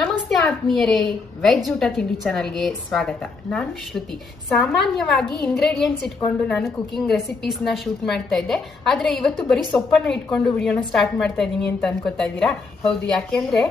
ನಮಸ್ತೆ ಆತ್ಮೀಯರೇ, ವೆಜ್ ಊಟ ತಿಂಡಿ ಚಾನಲ್ಗೆ ಸ್ವಾಗತ. ನಾನು ಶ್ರುತಿ. ಸಾಮಾನ್ಯವಾಗಿ ಇಂಗ್ರೀಡಿಯೆಂಟ್ಸ್ ಇಟ್ಕೊಂಡು ನಾನು ಕುಕಿಂಗ್ ರೆಸಿಪೀಸ್ನ ಶೂಟ್ ಮಾಡ್ತಾ ಇದ್ದೆ. ಆದರೆ ಇವತ್ತು ಬರೀ ಸೊಪ್ಪನ್ನ ಇಟ್ಕೊಂಡು ವಿಡಿಯೋನ ಸ್ಟಾರ್ಟ್ ಮಾಡ್ತಾ ಇದ್ದೀನಿ ಅಂತ ಅನ್ಕೋತಾ ಇದ್ದೀರಾ? ಹೌದು ಯಾಕೆಂದ್ರೆ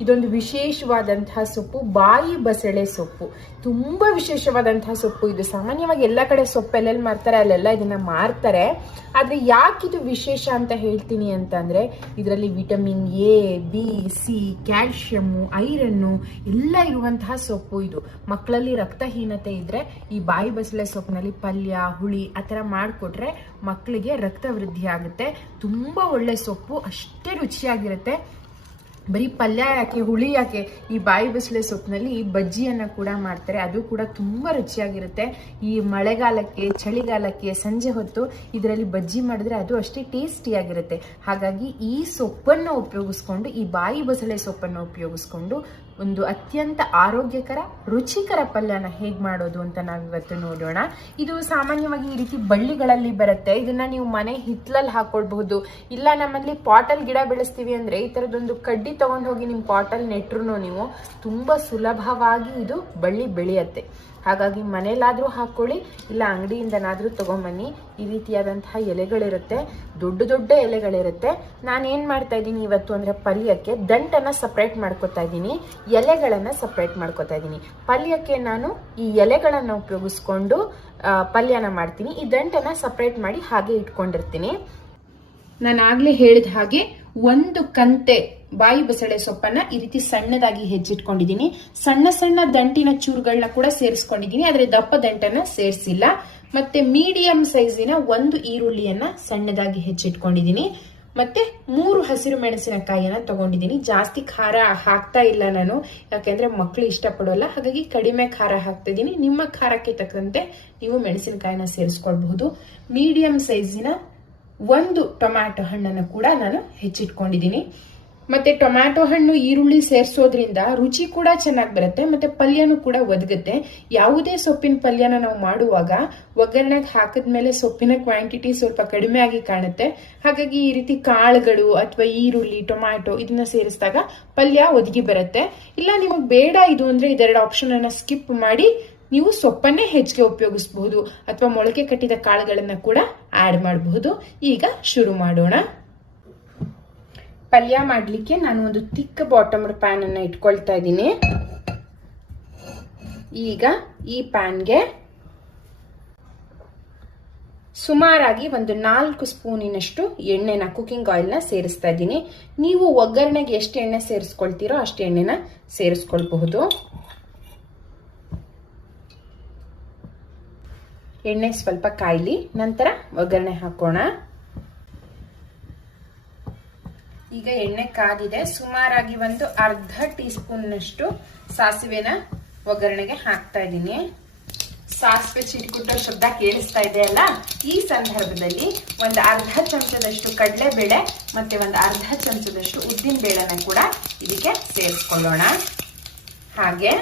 ಇದೊಂದು ವಿಶೇಷವಾದಂತಹ ಸೊಪ್ಪು, ಬಾಯಿ ಬಸಳೆ ಸೊಪ್ಪು. ತುಂಬಾ ವಿಶೇಷವಾದಂತಹ ಸೊಪ್ಪು. ಇದು ಸಾಮಾನ್ಯವಾಗಿ ಎಲ್ಲ ಕಡೆ ಸೊಪ್ಪು ಎಲ್ಲೆಲ್ಲಿ ಮಾರ್ತಾರೆ, ಅಲ್ಲೆಲ್ಲ ಇದನ್ನ ಮಾರ್ತಾರೆ. ಆದರೆ ಯಾಕೆ ಇದು ವಿಶೇಷ ಅಂತ ಹೇಳ್ತೀನಿ ಅಂತಂದರೆ, ಇದರಲ್ಲಿ vitamin A, B, C calcium iron ಎಲ್ಲ ಇರುವಂತಹ ಸೊಪ್ಪು ಇದು. ಮಕ್ಕಳಲ್ಲಿ ರಕ್ತಹೀನತೆ ಇದ್ರೆ ಈ ಬಾಯಿ ಬಸಳೆ ಸೊಪ್ಪಿನಲ್ಲಿ ಪಲ್ಯ, ಹುಳಿ ಆ ಥರ ಮಾಡಿಕೊಟ್ರೆ ಮಕ್ಕಳಿಗೆ ರಕ್ತ ವೃದ್ಧಿ ಆಗುತ್ತೆ. ತುಂಬಾ ಒಳ್ಳೆ ಸೊಪ್ಪು, ಅಷ್ಟೇ ರುಚಿಯಾಗಿರುತ್ತೆ. ಬರೀ ಪಲ್ಯ ಯಾಕೆ, ಹುಳಿ ಯಾಕೆ, ಈ ಬಾಯಿ ಬಿಸಿಲೆ ಸೊಪ್ಪಿನಲ್ಲಿ ಬಜ್ಜಿಯನ್ನ ಕೂಡ ಮಾಡ್ತಾರೆ. ಅದು ಕೂಡ ತುಂಬಾ ರುಚಿಯಾಗಿರುತ್ತೆ. ಈ ಮಳೆಗಾಲಕ್ಕೆ, ಚಳಿಗಾಲಕ್ಕೆ ಸಂಜೆ ಹೊತ್ತು ಇದರಲ್ಲಿ ಬಜ್ಜಿ ಮಾಡಿದ್ರೆ ಅದು ಅಷ್ಟೇ ಟೇಸ್ಟಿಯಾಗಿರುತ್ತೆ. ಹಾಗಾಗಿ ಈ ಸೊಪ್ಪನ್ನು ಉಪಯೋಗಿಸ್ಕೊಂಡು, ಈ ಬಾಯಿ ಬಸಳೆ ಸೊಪ್ಪನ್ನು ಉಪಯೋಗಿಸ್ಕೊಂಡು ಒಂದು ಅತ್ಯಂತ ಆರೋಗ್ಯಕರ, ರುಚಿಕರ ಪಲ್ಯನ ಹೇಗೆ ಮಾಡೋದು ಅಂತ ನಾವಿವತ್ತು ನೋಡೋಣ. ಇದು ಸಾಮಾನ್ಯವಾಗಿ ಈ ರೀತಿ ಬಳ್ಳಿಗಳಲ್ಲಿ ಬರುತ್ತೆ. ಇದನ್ನ ನೀವು ಮನೆ ಹಿತ್ಲಲ್ಲಿ ಹಾಕೊಳ್ಬಹುದು. ಇಲ್ಲ ನಮ್ಮಲ್ಲಿ ಪಾಟಲ್ ಗಿಡ ಬೆಳೆಸ್ತೀವಿ ಅಂದ್ರೆ ಈ ತರದೊಂದು ಕಡ್ಡಿ ತಗೊಂಡು ಹೋಗಿ ನಿಮ್ಮ ಪಾಟಲ್ ನೆಟ್ರು ನೀವು ತುಂಬಾ ಸುಲಭವಾಗಿ ಇದು ಬಳ್ಳಿ ಬೆಳೆಯುತ್ತೆ. ಹಾಗಾಗಿ ಮನೇಲಾದ್ರೂ ಹಾಕೊಳ್ಳಿ, ಇಲ್ಲ ಅಂಗಡಿಯಿಂದನಾದ್ರೂ ತಗೊಂಬನ್ನಿ. ಈ ರೀತಿಯಾದಂತಹ ಎಲೆಗಳಿರುತ್ತೆ, ದೊಡ್ಡ ದೊಡ್ಡ ಎಲೆಗಳಿರುತ್ತೆ. ನಾನು ಏನ್ ಮಾಡ್ತಾ ಇದ್ದೀನಿ ಇವತ್ತು ಅಂದ್ರೆ ಪಲ್ಯಕ್ಕೆ ದಂಟನ್ನ ಸಪ್ರೇಟ್ ಮಾಡ್ಕೊತಾ ಇದ್ದೀನಿ. ಎಲೆಗಳನ್ನ ಸಪ್ರೇಟ್ ಮಾಡ್ಕೊತಾ ಇದ್ದೀನಿ. ಪಲ್ಯಕ್ಕೆ ನಾನು ಈ ಎಲೆಗಳನ್ನ ಉಪಯೋಗಿಸ್ಕೊಂಡು ಪಲ್ಯನ ಮಾಡ್ತೀನಿ. ಈ ದಂಟನ್ನ ಸಪ್ರೇಟ್ ಮಾಡಿ ಹಾಗೆ ಇಟ್ಕೊಂಡಿರ್ತೀನಿ. ನಾನು ಆಗ್ಲೇ ಹೇಳಿದ ಹಾಗೆ ಒಂದು ಕಂತೆ ಬಾಯಿ ಬಸಳೆ ಸೊಪ್ಪನ್ನ ಈ ರೀತಿ ಸಣ್ಣದಾಗಿ ಹೆಚ್ಚಿಟ್ಕೊಂಡಿದ್ದೀನಿ ಸಣ್ಣ ಸಣ್ಣ ದಂಟಿನ ಚೂರುಗಳನ್ನ ಕೂಡ ಸೇರಿಸ್ಕೊಂಡಿದ್ದೀನಿ. ಆದ್ರೆ ದಪ್ಪ ದಂಟನ್ನ ಸೇರಿಸಿಲ್ಲ. ಮತ್ತೆ ಮೀಡಿಯಂ ಸೈಜಿನ ಒಂದು ಈರುಳ್ಳಿಯನ್ನ ಸಣ್ಣದಾಗಿ ಹೆಚ್ಚಿಟ್ಕೊಂಡಿದ್ದೀನಿ ಮತ್ತೆ ಮೂರು ಹಸಿರು ಮೆಣಸಿನಕಾಯಿಯನ್ನ ತಗೊಂಡಿದ್ದೀನಿ. ಜಾಸ್ತಿ ಖಾರ ಹಾಕ್ತಾ ಇಲ್ಲ ನಾನು. ಯಾಕೆಂದ್ರೆ ಮಕ್ಕಳು ಇಷ್ಟಪಡೋಲ್ಲ. ಹಾಗಾಗಿ ಕಡಿಮೆ ಖಾರ ಹಾಕ್ತಾ ಇದ್ದೀನಿ. ನಿಮ್ಮ ಖಾರಕ್ಕೆ ತಕ್ಕಂತೆ ನೀವು ಮೆಣಸಿನಕಾಯಿನ ಸೇರಿಸ್ಕೊಳ್ಬಹುದು. ಮೀಡಿಯಂ ಸೈಜಿನ ಒಂದು ಟೊಮ್ಯಾಟೊ ಹಣ್ಣನ್ನು ಕೂಡ ನಾನು ಹೆಚ್ಚಿಟ್ಕೊಂಡಿದ್ದೀನಿ ಮತ್ತೆ ಟೊಮ್ಯಾಟೊ ಹಣ್ಣು ಈರುಳ್ಳಿ ಸೇರಿಸೋದ್ರಿಂದ ರುಚಿ ಕೂಡ ಚೆನ್ನಾಗಿ ಬರುತ್ತೆ, ಮತ್ತೆ ಪಲ್ಯನೂ ಕೂಡ ಒದಗುತ್ತೆ. ಯಾವುದೇ ಸೊಪ್ಪಿನ ಪಲ್ಯನ ನಾವು ಮಾಡುವಾಗ ಒಗ್ಗರಣೆಗೆ ಹಾಕಿದ್ಮೇಲೆ ಸೊಪ್ಪಿನ ಕ್ವಾಂಟಿಟಿ ಸ್ವಲ್ಪ ಕಡಿಮೆ ಆಗಿ ಕಾಣುತ್ತೆ. ಹಾಗಾಗಿ ಈ ರೀತಿ ಕಾಳುಗಳು ಅಥವಾ ಈರುಳ್ಳಿ, ಟೊಮ್ಯಾಟೊ ಇದನ್ನ ಸೇರಿಸಿದಾಗ ಪಲ್ಯ ಒದಗಿ ಬರುತ್ತೆ. ಇಲ್ಲ ನಿಮಗೆ ಬೇಡ ಇದು ಅಂದ್ರೆ ಇದೆರಡು ಆಪ್ಷನ್ ಅನ್ನ ಸ್ಕಿಪ್ ಮಾಡಿ ನೀವು ಸೊಪ್ಪನ್ನೇ ಹೆಚ್ಚಿಗೆ ಉಪಯೋಗಿಸಬಹುದು ಅಥವಾ ಮೊಳಕೆ ಕಟ್ಟಿದ ಕಾಳುಗಳನ್ನ ಕೂಡ ಆಡ್ ಮಾಡಬಹುದು. ಈಗ ಶುರು ಮಾಡೋಣ. ಪಲ್ಯ ಮಾಡಲಿಕ್ಕೆ ನಾನು ಒಂದು ತಿಕ್ಕ ಬಾಟಮ್ ಪ್ಯಾನ್ ಅನ್ನ ಇಟ್ಕೊಳ್ತಾ ಇದ್ದೀನಿ. ಈಗ ಈ ಪ್ಯಾನ್ಗೆ ಸುಮಾರಾಗಿ ಒಂದು ನಾಲ್ಕು ಸ್ಪೂನಿನಷ್ಟು ಎಣ್ಣೆನ ಕುಕಿಂಗ್ ಆಯಿಲ್ನ ಸೇರಿಸ್ತಾ ಇದ್ದೀನಿ. ನೀವು ಒಗ್ಗರಣೆಗೆ ಎಷ್ಟು ಎಣ್ಣೆ ಸೇರಿಸ್ಕೊಳ್ತೀರೋ ಅಷ್ಟು ಎಣ್ಣೆನ ಸೇರಿಸ್ಕೊಳ್ಬಹುದು. ಎಣ್ಣೆ ಸ್ವಲ್ಪ ಕಾಯ್ಲಿ, ನಂತರ ಒಗ್ಗರಣೆ ಹಾಕೋಣ. ಈಗ ಎಣ್ಣೆ ಕಾದಿದೆ. ಸುಮಾರಾಗಿ ಒಂದು ಅರ್ಧ ಟೀ ಸ್ಪೂನ್ನಷ್ಟು ಸಾಸಿವೆನ ಒಗ್ಗರಣೆಗೆ ಹಾಕ್ತಾ ಇದ್ದೀನಿ. ಸಾಸಿವೆ ಚಿಟ್ಕುಟ್ಟ ಶಬ್ದ ಕೇಳಿಸ್ತಾ ಇದೆ ಅಲ್ಲ? ಈ ಸಂದರ್ಭದಲ್ಲಿ ಒಂದು ಅರ್ಧ ಚಮಚದಷ್ಟು ಕಡಲೆಬೇಳೆ ಮತ್ತೆ ಒಂದು ಅರ್ಧ ಚಮಚದಷ್ಟು ಉದ್ದಿನ ಬೇಳೆನ ಕೂಡ ಇದಕ್ಕೆ ಸೇರಿಸ್ಕೊಳ್ಳೋಣ. ಹಾಗೆ.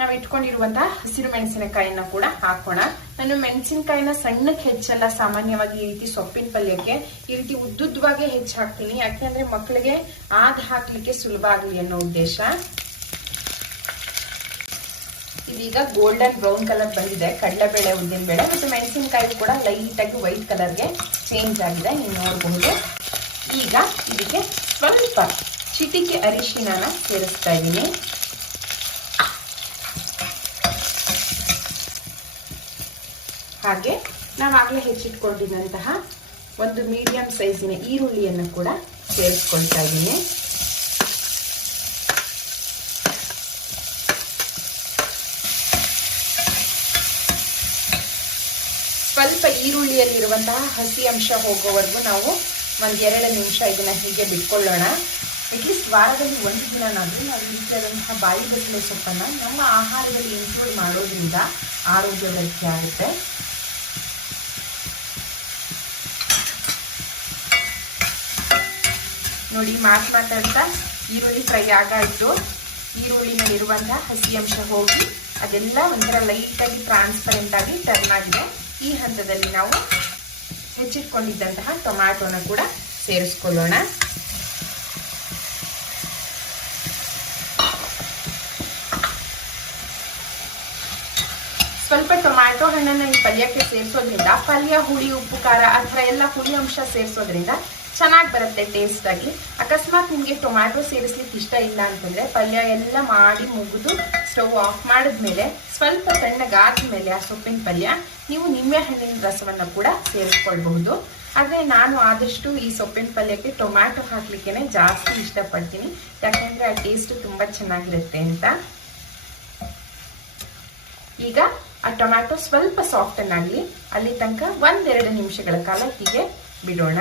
ನಾವು ಇಟ್ಕೊಂಡಿರುವಂತಹ ಹಸಿರು ಮೆಣಸಿನಕಾಯಿನ ಕೂಡ ಹಾಕೋಣ. ನಾನು ಮೆಣಸಿನಕಾಯಿನ ಸಣ್ಣಕ್ಕೆ ಹೆಚ್ಚಲ್ಲ, ಸಾಮಾನ್ಯವಾಗಿ ಈ ರೀತಿ ಸೊಪ್ಪಿನ ಪಲ್ಯಕ್ಕೆ ಈ ರೀತಿ ಉದ್ದುದ್ದವಾಗೆ ಹೆಚ್ಚು ಹಾಕ್ತೀನಿ. ಯಾಕೆಂದ್ರೆ ಮಕ್ಕಳಿಗೆ ಆದ್ ಹಾಕ್ಲಿಕ್ಕೆ ಸುಲಭ ಆಗಲಿ ಅನ್ನೋ ಉದ್ದೇಶ. ಇದೀಗ ಗೋಲ್ಡನ್ ಬ್ರೌನ್ ಕಲರ್ ಬಂದಿದೆ. ಕಡಲೆಬೇಳೆ ಉದ್ದಿನ ಬೇಳೆ ಮತ್ತು ಮೆಣಸಿನಕಾಯಿ ಕೂಡ ಲೈಟ್ ಆಗಿ ವೈಟ್ ಕಲರ್ಗೆ ಚೇಂಜ್ ಆಗಿದೆ. ನೀವು ನೋಡಬಹುದು. ಈಗ ಇದಕ್ಕೆ ಸ್ವಲ್ಪ ಚಿಟಿಕೆ ಅರಿಶಿನ ಸೇರಿಸ್ತಾ ಇದ್ದೀನಿ. ಹಾಗೆ ನಾವಾಗಲೇ ಹೆಚ್ಚಿಟ್ಕೊಂಡಿದ್ದಂತಹ ಒಂದು ಮೀಡಿಯಂ ಸೈಜಿನ ಈರುಳ್ಳಿಯನ್ನು ಕೂಡ ಸೇರಿಸ್ಕೊಳ್ತಾ ಇದ್ದೀನಿ. ಸ್ವಲ್ಪ ಈರುಳ್ಳಿಯಲ್ಲಿರುವಂತಹ ಹಸಿ ಅಂಶ ಹೋಗೋವರೆಗೂ ನಾವು ಒಂದು ಎರಡು ನಿಮಿಷ ಇದನ್ನ ಹೀಗೆ ಬಿಟ್ಕೊಳ್ಳೋಣ. ಅಟ್ಲೀಸ್ಟ್ ವಾರದಲ್ಲಿ ಒಂದು ದಿನನಾದರೂ ನಾವು ಈ ಬಾಯಿ ಬಸಳೆ ಸೊಪ್ಪನ್ನು ನಮ್ಮ ಆಹಾರದಲ್ಲಿ ಇನ್ಕ್ಲೂಡ್ ಮಾಡೋದ್ರಿಂದ ಆರೋಗ್ಯ ವೃದ್ಧಿ ಆಗುತ್ತೆ. ನೋಡಿ ಮಾತು ಮಾತಾಡ್ತಾ ಈರುಳ್ಳಿ ಫ್ರೈ ಆಗಾಯಿತು. ಈರುಳ್ಳಿನಲ್ಲಿರುವಂತಹ ಹಸಿ ಅಂಶ ಹೋಗಿ, ಅದೆಲ್ಲ ಒಂಥರ ಲೈಟಾಗಿ ಟ್ರಾನ್ಸ್ಪರೆಂಟ್ ಆಗಿ ಟರ್ನ್ ಆಗಿದೆ. ಈ ಹಂತದಲ್ಲಿ ನಾವು ಹೆಚ್ಚಿಟ್ಕೊಂಡಿದ್ದಂತಹ ಟೊಮ್ಯಾಟೊನ ಕೂಡ ಸೇರಿಸ್ಕೊಳ್ಳೋಣ. ಸ್ವಲ್ಪ ಟೊಮ್ಯಾಟೊ ಹಣ್ಣನ್ನು ಈ ಪಲ್ಯಕ್ಕೆ ಸೇರಿಸೋದ್ರಿಂದ, ಪಲ್ಯ, ಹುಳಿ, ಉಪ್ಪು, ಖಾರ ಆ ಥರ ಎಲ್ಲ ಹುಳಿ ಅಂಶ ಸೇರಿಸೋದ್ರಿಂದ ಚೆನ್ನಾಗಿ ಬರುತ್ತೆ ಟೇಸ್ಟ್ ಆಗಿ. ಅಕಸ್ಮಾತ್ ನಿಮಗೆ ಟೊಮ್ಯಾಟೊ ಸೇರಿಸ್ಲಿಕ್ಕೆ ಇಷ್ಟ ಇಲ್ಲ ಅಂತಂದ್ರೆ ಪಲ್ಯ ಎಲ್ಲ ಮಾಡಿ ಮುಗಿದು ಸ್ಟವ್ ಆಫ್ ಮಾಡಿದ್ಮೇಲೆ ಸ್ವಲ್ಪ ತಣ್ಣಗಾದ್ಮೇಲೆ ಆ ಸೊಪ್ಪಿನ ಪಲ್ಯ ನೀವು ನಿಂಬೆ ಹಣ್ಣಿನ ರಸವನ್ನ ಕೂಡ ಸೇರಿಸ್ಕೊಳ್ಬಹುದು. ಆದ್ರೆ ನಾನು ಆದಷ್ಟು ಈ ಸೊಪ್ಪಿನ ಪಲ್ಯಕ್ಕೆ ಟೊಮ್ಯಾಟೊ ಹಾಕ್ಲಿಕ್ಕೆ ಜಾಸ್ತಿ ಇಷ್ಟಪಡ್ತೀನಿ. ಯಾಕಂದ್ರೆ ಆ ಟೇಸ್ಟ್ ತುಂಬಾ ಚೆನ್ನಾಗಿರುತ್ತೆ ಅಂತ. ಈಗ ಆ ಟೊಮ್ಯಾಟೊ ಸ್ವಲ್ಪ ಸಾಫ್ಟ್ ಆಗಲಿ ಅಲ್ಲಿ ತನಕ ಒಂದೆರಡು ನಿಮಿಷಗಳ ಕಾಲ ಹೀಗೆ ಬಿಡೋಣ.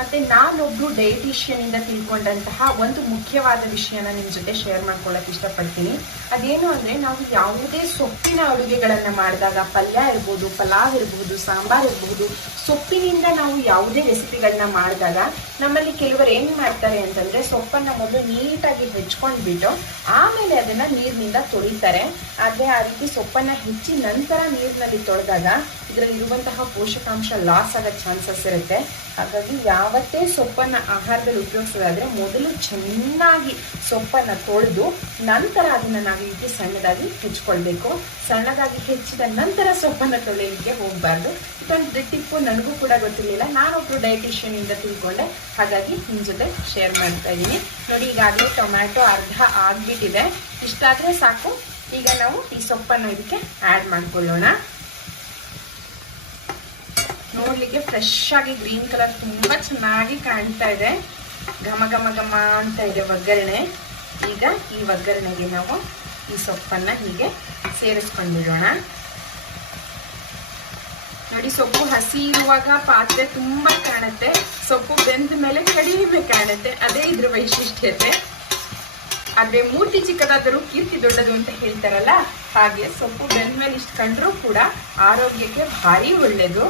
ಮತ್ತೆ ನಾನೊಬ್ರು ಡಯಟಿಷಿಯನ್ ಇಂದ ತಿಳ್ಕೊಂಡಂತಹ ಒಂದು ಮುಖ್ಯವಾದ ವಿಷಯನ ನಿಮ್ ಜೊತೆ ಶೇರ್ ಮಾಡ್ಕೊಳಕ್ ಇಷ್ಟಪಡ್ತೀನಿ. ಅದೇನು ಅಂದ್ರೆ ನಾವು ಯಾವುದೇ ಸೊಪ್ಪಿನ ಅಡುಗೆಗಳನ್ನ ಮಾಡಿದಾಗ ಪಲ್ಯ ಇರ್ಬೋದು, ಪಲಾವ್ ಇರ್ಬೋದು, ಸಾಂಬಾರ್ ಇರ್ಬೋದು, ಸೊಪ್ಪಿನಿಂದ ನಾವು ಯಾವುದೇ ರೆಸಿಪಿಗಳನ್ನ ಮಾಡಿದಾಗ ನಮ್ಮಲ್ಲಿ ಕೆಲವರು ಏನ್ ಮಾಡ್ತಾರೆ ಅಂತಂದ್ರೆ ಸೊಪ್ಪನ್ನ ಮೊದಲು ನೀಟಾಗಿ ಹೆಚ್ಕೊಂಡ್ಬಿಟ್ಟು ಆಮೇಲೆ ಅದನ್ನ ನೀರಿನಿಂದ ತೊಳಿತಾರೆ. ಆದ್ರೆ ಆ ರೀತಿ ಸೊಪ್ಪನ್ನ ಹೆಚ್ಚಿ ನಂತರ ನೀರಿನಲ್ಲಿ ತೊಳೆದಾಗ ಇದರಲ್ಲಿ ಇರುವಂತಹ ಪೋಷಕಾಂಶ ಲಾಸ್ ಆಗೋ ಚಾನ್ಸಸ್ ಇರುತ್ತೆ. ಹಾಗಾಗಿ ಯಾವತ್ತೇ ಸೊಪ್ಪನ್ನ ಆಹಾರದಲ್ಲಿ ಉಪಯೋಗಿಸೋದಾದ್ರೆ ಮೊದಲು ಚೆನ್ನಾಗಿ ಸೊಪ್ಪನ್ನ ತೊಳೆದು ನಂತರ ಅದನ್ನ ನಾವು ರೀತಿ ಸಣ್ಣದಾಗಿ ಹೆಚ್ಕೊಳ್ಬೇಕು. ಸಣ್ಣದಾಗಿ ಹೆಚ್ಚಿದ ನಂತರ ಸೊಪ್ಪನ್ನ ತೊಳೆಯಲಿಕ್ಕೆ ಹೋಗಬಾರ್ದು. ಇದೊಂದು ಟಿಪ್ಪು ನನಗೂ ಕೂಡ ಗೊತ್ತಿರಲಿಲ್ಲ. ನಾನೊಬ್ರು ಡಯಟಿಷಿಯನ್ ಇಂದ ತಿಳ್ಕೊಂಡೆ. ಹಾಗಾಗಿ ನಿಮ್ ಜೊತೆ ಶೇರ್ ಮಾಡ್ತಾ ಇದ್ದೀನಿ. ನೋಡಿ, ಈಗಾಗಲೇ ಟೊಮ್ಯಾಟೊ ಅರ್ಧ ಆಗ್ಬಿಟ್ಟಿದೆ. ಇಷ್ಟಾದ್ರೆ ಸಾಕು. ಈಗ ನಾವು ಈ ಸೊಪ್ಪನ್ನ ಇದಕ್ಕೆ ಆಡ್ ಮಾಡ್ಕೊಳ್ಳೋಣ. ನೋಡ್ಲಿಕ್ಕೆ ಫ್ರೆಶ್ ಆಗಿ ಗ್ರೀನ್ ಕಲರ್ ತುಂಬಾ ಚೆನ್ನಾಗಿ ಕಾಣ್ತಾ ಇದೆ. ಘಮ ಘಮ ಘಮ ಅಂತ ಇದೆ ಒಗ್ಗರಣೆ. ಈಗ ಈ ಒಗ್ಗರಣೆಗೆ ನಾವು ಈ ಸೊಪ್ಪನ್ನ ಹೀಗೆ ಸೇರಿಸ್ಕೊಂಡ್ಬಿಡೋಣ ನೋಡಿ, ಸೊಪ್ಪು ಹಸಿ ಇರುವಾಗ ಪಾತ್ರೆ ತುಂಬಾ ಕಾಣುತ್ತೆ. ಸೊಪ್ಪು ಬೆಂದ ಮೇಲೆ ಕಡಿಮೆ ಕಾಣುತ್ತೆ. ಅದೇ ಇದ್ರ ವೈಶಿಷ್ಟ್ಯತೆ. ಆದ್ರೆ ಮೂರ್ತಿ ಚಿಕ್ಕದಾದರೂ ಕೀರ್ತಿ ದೊಡ್ಡದು ಅಂತ ಹೇಳ್ತಾರಲ್ಲ, ಹಾಗೆ ಸೊಪ್ಪು ಬೆಂದ ಮೇಲೆ ಇಷ್ಟು ಕಂಡ್ರೂ ಕೂಡ ಆರೋಗ್ಯಕ್ಕೆ ಭಾರಿ ಒಳ್ಳೇದು.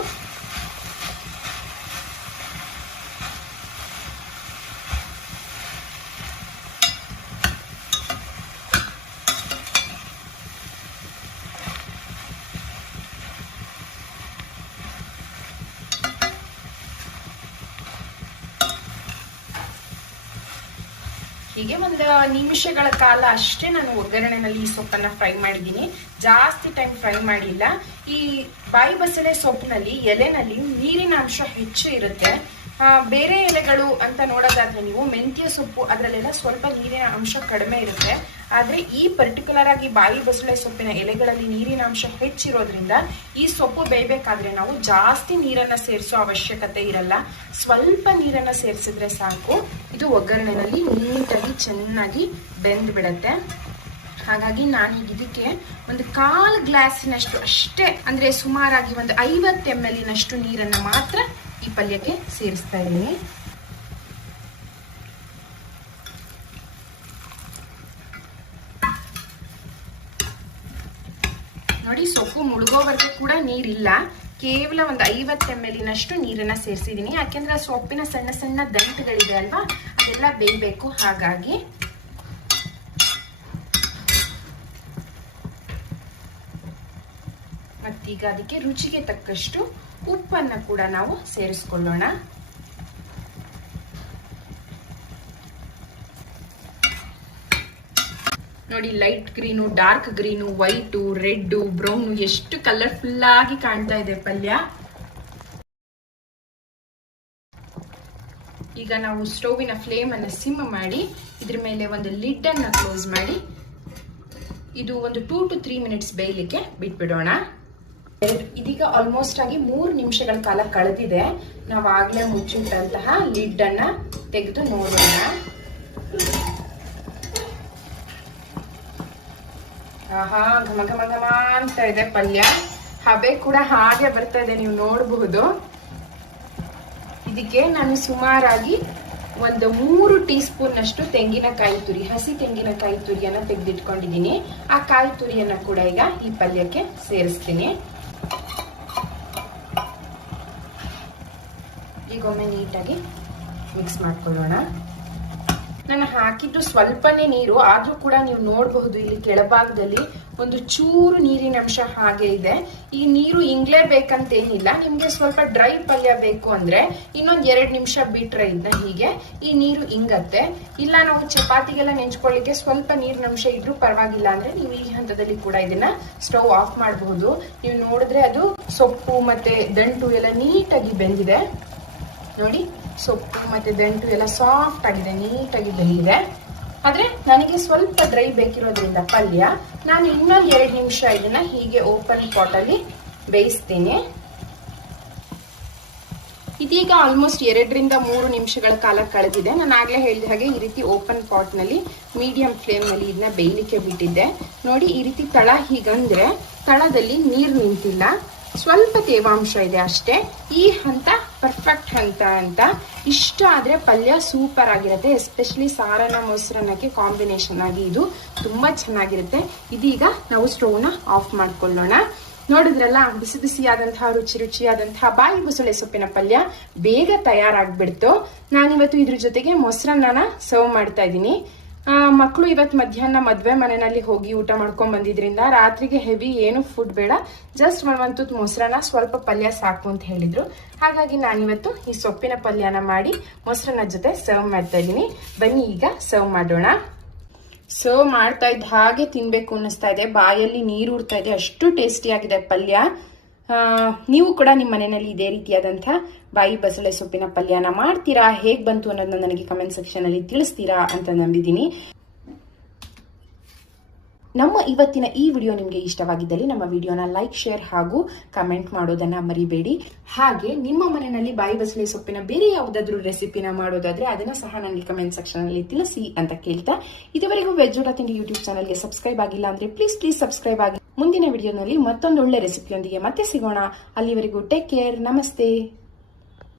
ಹೀಗೆ ಒಂದು ನಿಮಿಷಗಳ ಕಾಲ ಅಷ್ಟೇ ನಾನು ಒಗ್ಗರಣೆನಲ್ಲಿ ಈ ಸೊಪ್ಪನ್ನ ಫ್ರೈ ಮಾಡಿದ್ದೀನಿ. ಜಾಸ್ತಿ ಟೈಮ್ ಫ್ರೈ ಮಾಡಿಲ್ಲ. ಈ ಬಾಯಿ ಬಸಳೆ ಸೊಪ್ಪಿನಲ್ಲಿ, ಎಲೆನಲ್ಲಿ ನೀರಿನ ಅಂಶ ಹೆಚ್ಚು ಇರುತ್ತೆ. ಬೇರೆ ಎಲೆಗಳು ಅಂತ ನೋಡೋದಾದ್ರೆ ನೀವು ಮೆಂತ್ಯ ಸೊಪ್ಪು, ಅದರಲ್ಲೆಲ್ಲ ಸ್ವಲ್ಪ ನೀರಿನ ಅಂಶ ಕಡಿಮೆ ಇರುತ್ತೆ. ಆದರೆ ಈ ಪರ್ಟಿಕ್ಯುಲರ್ ಆಗಿ ಬಾಯಿ ಬಸಳೆ ಸೊಪ್ಪಿನ ಎಲೆಗಳಲ್ಲಿ ನೀರಿನ ಅಂಶ ಹೆಚ್ಚಿರೋದ್ರಿಂದ ಈ ಸೊಪ್ಪು ಬೇಯಬೇಕಾದ್ರೆ ನಾವು ಜಾಸ್ತಿ ನೀರನ್ನ ಸೇರಿಸೋ ಅವಶ್ಯಕತೆ ಇರಲ್ಲ. ಸ್ವಲ್ಪ ನೀರನ್ನ ಸೇರಿಸಿದ್ರೆ ಸಾಕು. ಇದು ಒಗ್ಗರಣೆನಲ್ಲಿ ನೀಟಾಗಿ ಚೆನ್ನಾಗಿ ಬೆಂದು ಬಿಡತ್ತೆ. ಹಾಗಾಗಿ ನಾನು ಈಗ ಇದಕ್ಕೆ ಒಂದು ಕಾಲು ಗ್ಲಾಸಿನಷ್ಟು ಅಷ್ಟೇ, ಅಂದ್ರೆ ಸುಮಾರಾಗಿ ಒಂದು ಐವತ್ತು ಎಂ ನಷ್ಟು ನೀರನ್ನ ಮಾತ್ರ ಈ ಪಲ್ಯಕ್ಕೆ ಸೇರಿಸ್ತಾ ಇದ್ದೀನಿ. ನೋಡಿ, ಸೊಪ್ಪು ಮುಳುಗೋವರೆಗೆ ಕೂಡ ನೀರಿಲ್ಲ. ಕೇವಲ ಒಂದು ಐವತ್ತು ಎಂ ಎಲ್ ನಷ್ಟು ನೀರನ್ನ ಸೇರಿಸಿದ್ದೀನಿ. ಯಾಕೆಂದ್ರೆ ಸೊಪ್ಪಿನ ಸಣ್ಣ ಸಣ್ಣ ದಂಟುಗಳಿದೆ ಅಲ್ವಾ? ಅದೆಲ್ಲ ಬೇಯಬೇಕು. ಹಾಗಾಗಿ ಮತ್ತೀಗ ಅದಕ್ಕೆ ರುಚಿಗೆ ತಕ್ಕಷ್ಟು ಉಪ್ಪನ್ನ ಕೂಡ ನಾವು ಸೇರಿಸ್ಕೊಳ್ಳೋಣ. ನೋಡಿ light green dark green white red brown ಎಷ್ಟು ಕಲರ್ಫುಲ್ ಆಗಿ ಕಾಣ್ತಾ ಇದೆ ಪಲ್ಯ. ಈಗ ನಾವು ಸ್ಟೋವಿನ ಫ್ಲೇಮ್ ಅನ್ನು ಸಿಮ್ ಮಾಡಿ, ಇದ್ರ ಮೇಲೆ ಒಂದು ಲಿಡ್ ಅನ್ನ ಕ್ಲೋಸ್ ಮಾಡಿ. ಇದು ಒಂದು ಟೂ ಟು ತ್ರೀ ಮಿನಿಟ್ಸ್ ಬೇಯಲಿಕ್ಕೆ ಬಿಟ್ಬಿಡೋಣ. ಇದೀಗ ಆಲ್ಮೋಸ್ಟ್ ಆಗಿ ಮೂರು ನಿಮಿಷಗಳ ಕಾಲ ಕಳೆದಿದೆ. ನಾವು ಆಗ್ಲೇ ಮುಚ್ಚಿಟ್ಟಂತಹ ಲಿಡ್ ಅನ್ನ ತೆಗೆದು ನೋಡೋಣ. ಆಹಾ, ಘಮ ಘಮ ಘಮ ಅಂತ ಇದೆ ಪಲ್ಯ. ಹಬೆ ಕೂಡ ಹಾಗೆ ಬರ್ತಾ ಇದೆ, ನೀವು ನೋಡಬಹುದು. ಇದಕ್ಕೆ ನಾನು ಸುಮಾರಾಗಿ ಒಂದು ಮೂರು ಟೀ ಸ್ಪೂನ್ ಅಷ್ಟು ತೆಂಗಿನಕಾಯಿ ತುರಿ, ಹಸಿ ತೆಂಗಿನಕಾಯಿ ತುರಿಯನ್ನ ತೆಗೆದಿಟ್ಕೊಂಡಿದ್ದೀನಿ. ಆ ಕಾಯಿ ತುರಿಯನ್ನ ಕೂಡ ಈಗ ಈ ಪಲ್ಯಕ್ಕೆ ಸೇರಿಸ್ತೀನಿ. ಈಗೊಮ್ಮೆ ನೀಟಾಗಿ ಮಿಕ್ಸ್ ಮಾಡ್ಕೊಳ್ಳೋಣ. ನಾನು ಹಾಕಿದ್ದು ಸ್ವಲ್ಪನೇ ನೀರು, ಆದ್ರೂ ಕೂಡ ನೀವು ನೋಡಬಹುದು ಇಲ್ಲಿ ಕೆಳಭಾಗದಲ್ಲಿ ಒಂದು ಚೂರು ನೀರಿನ ಅಂಶ ಹಾಗೆ ಇದೆ. ಈ ನೀರು ಇಂಗ್ಲೇಬೇಕಂತೇನಿಲ್ಲ ನಿಮಗೆ ಸ್ವಲ್ಪ ಡ್ರೈ ಪಲ್ಯ ಬೇಕು ಅಂದ್ರೆ ಇನ್ನೊಂದು ಎರಡು ನಿಮಿಷ ಬಿಟ್ರೆ ಇದನ್ನ ಹೀಗೆ. ಈ ನೀರು ಇಂಗತ್ತೆ. ಇಲ್ಲ ನಾವು ಚಪಾತಿಗೆಲ್ಲ ನೆಂಚ್ಕೊಳ್ಳಿಕ್ಕೆ ಸ್ವಲ್ಪ ನೀರಿನ ಅಂಶ ಇದ್ರೂ ಪರವಾಗಿಲ್ಲ ಅಂದ್ರೆ ನೀವು ಈ ಹಂತದಲ್ಲಿ ಕೂಡ ಇದನ್ನ ಸ್ಟವ್ ಆಫ್ ಮಾಡಬಹುದು ನೀವು ನೋಡಿದ್ರೆ ಅದು ಸೊಪ್ಪು ಮತ್ತೆ ದಂಟು ಎಲ್ಲ ನೀಟಾಗಿ ಬೆಂದಿದೆ. ನೋಡಿ, ಸೊಪ್ಪು ಮತ್ತೆ ದಂಟು ಎಲ್ಲ ಸಾಫ್ಟ್ ಆಗಿದೆ, ನೀಟಾಗಿ ಬೆಂದಿದೆ. ಆದ್ರೆ ನನಗೆ ಸ್ವಲ್ಪ ಡ್ರೈ ಬೇಕಿರೋದ್ರಿಂದ ಪಲ್ಯ. ನಾನು ಇನ್ನೊಂದ್ ಎರಡು ನಿಮಿಷ ಇದನ್ನ ಹೀಗೆ ಓಪನ್ ಪಾಟ್ ಅಲ್ಲಿ ಬೇಯಿಸ್ತೀನಿ. ಇದೀಗ ಆಲ್ಮೋಸ್ಟ್ ಎರಡರಿಂದ ಮೂರು ನಿಮಿಷಗಳ ಕಾಲ ಕಳೆದಿದೆ. ನಾನು ಆಗ್ಲೇ ಹೇಳಿದ ಹಾಗೆ ಈ ರೀತಿ ಓಪನ್ ಪಾಟ್ನಲ್ಲಿ ಮೀಡಿಯಂ ಫ್ಲೇಮ್ನಲ್ಲಿ ಇದನ್ನ ಬೇಯಲಿಕ್ಕೆ ಬಿಟ್ಟಿದ್ದೆ. ನೋಡಿ, ಈ ರೀತಿ ತಳ ಹೀಗಂದ್ರೆ ತಳದಲ್ಲಿ ನೀರು ನಿಂತಿಲ್ಲ. ಸ್ವಲ್ಪ ತೇವಾಂಶ ಇದೆ ಅಷ್ಟೇ. ಈ ಹಂತ ಪರ್ಫೆಕ್ಟ್ ಅಂತ ಅಂತ. ಇಷ್ಟ ಆದರೆ ಪಲ್ಯ ಸೂಪರ್ ಆಗಿರುತ್ತೆ ಎಸ್ಪೆಷಲಿ ಸಾರನ್ನ ಮೊಸರನ್ನಕ್ಕೆ ಕಾಂಬಿನೇಷನ್ ಆಗಿ ಇದು ತುಂಬಾ ಚೆನ್ನಾಗಿರುತ್ತೆ. ಇದೀಗ ನಾವು ಸ್ಟೋವ್ನ ಆಫ್ ಮಾಡ್ಕೊಳ್ಳೋಣ. ನೋಡಿದ್ರಲ್ಲ, ಬಿಸಿ ಬಿಸಿಯಾದಂತಹ, ರುಚಿ ರುಚಿಯಾದಂತಹ ಬಾಯಿ ಬಸಳೆ ಸೊಪ್ಪಿನ ಪಲ್ಯ ಬೇಗ ತಯಾರಾಗ್ಬಿಡ್ತು. ನಾನಿವತ್ತು ಇದ್ರ ಜೊತೆಗೆ ಮೊಸರನ್ನ ಸರ್ವ್ ಮಾಡ್ತಾ ಇದ್ದೀನಿ. ಮಕ್ಕಳು ಇವತ್ತು ಮಧ್ಯಾಹ್ನ ಮದುವೆ ಮನೆಯಲ್ಲಿ ಹೋಗಿ ಊಟ ಮಾಡ್ಕೊಂಡು ಬಂದಿದ್ರಿಂದ ರಾತ್ರಿಗೆ ಹೆವಿ ಏನು ಫುಡ್ ಬೇಡ. ಜಸ್ಟ್ ಒಂದು ಮೊಸರನ್ನ ಸ್ವಲ್ಪ ಪಲ್ಯ ಸಾಕು ಅಂತ ಹೇಳಿದ್ರು. ಹಾಗಾಗಿ ನಾನಿವತ್ತು ಈ ಸೊಪ್ಪಿನ ಪಲ್ಯನ ಮಾಡಿ ಮೊಸರನ್ನ ಜೊತೆ ಸರ್ವ್ ಮಾಡ್ತಾ ಇದ್ದೀನಿ. ಬನ್ನಿ ಈಗ ಸರ್ವ್ ಮಾಡೋಣ. ಸರ್ವ್ ಮಾಡ್ತಾ ಇದ್ದ ಹಾಗೆ ತಿನ್ನಬೇಕು ಅನ್ನಿಸ್ತಾ ಇದೆ. ಬಾಯಲ್ಲಿ ನೀರು ಉಡ್ತಾ ಇದೆ. ಅಷ್ಟು ಟೇಸ್ಟಿಯಾಗಿದೆ ಪಲ್ಯ. ನೀವು ಕೂಡ ನಿಮ್ಮ ಮನೆಯಲ್ಲಿ ಇದೇ ರೀತಿಯಾದಂಥ ಬಾಯಿ ಬಸಳೆ ಸೊಪ್ಪಿನ ಪಲ್ಯನ ಮಾಡ್ತೀರಾ? ಹೇಗೆ ಬಂತು ಅನ್ನೋದನ್ನ ನನಗೆ ಕಮೆಂಟ್ ಸೆಕ್ಷನ್ ಅಲ್ಲಿ ತಿಳಿಸ್ತೀರಾ ಅಂತ ನಂಬಿದ್ದೀನಿ. ನಮ್ಮ ಇವತ್ತಿನ ಈ ವಿಡಿಯೋ ನಿಮಗೆ ಇಷ್ಟವಾಗಿದ್ದಲ್ಲಿ ನಮ್ಮ ವಿಡಿಯೋನ ಲೈಕ್ ಶೇರ್ ಹಾಗೂ ಕಮೆಂಟ್ ಮಾಡೋದನ್ನು ಮರಿಬೇಡಿ. ಹಾಗೆ ನಿಮ್ಮ ಮನೆಯಲ್ಲಿ ಬಾಯಿ ಬಸಳೆ ಸೊಪ್ಪಿನ ಬೇರೆ ಯಾವುದಾದ್ರೂ ರೆಸಿಪಿನ ಮಾಡೋದಾದ್ರೆ ಅದನ್ನು ಸಹ ನನಗೆ ಕಮೆಂಟ್ ಸೆಕ್ಷನ್ನಲ್ಲಿ ತಿಳಿಸಿ ಅಂತ ಕೇಳ್ತಾ. ಇದುವರೆಗೂ ವೆಜ್ ಊಟ ತಿಂಡಿ ಯೂಟ್ಯೂಬ್ ಚಾನಲ್ಗೆ ಸಬ್ಸ್ಕ್ರೈಬ್ ಆಗಿಲ್ಲ ಅಂದರೆ ಪ್ಲೀಸ್ ಪ್ಲೀಸ್ ಸಬ್ಸ್ಕ್ರೈಬ್ ಆಗಿ. ಮುಂದಿನ ವಿಡಿಯೋನಲ್ಲಿ ಮತ್ತೊಂದು ಒಳ್ಳೆ ರೆಸಿಪಿಯೊಂದಿಗೆ ಮತ್ತೆ ಸಿಗೋಣ. ಅಲ್ಲಿವರೆಗೂ ಟೇಕ್ ಕೇರ್ ನಮಸ್ತೆ.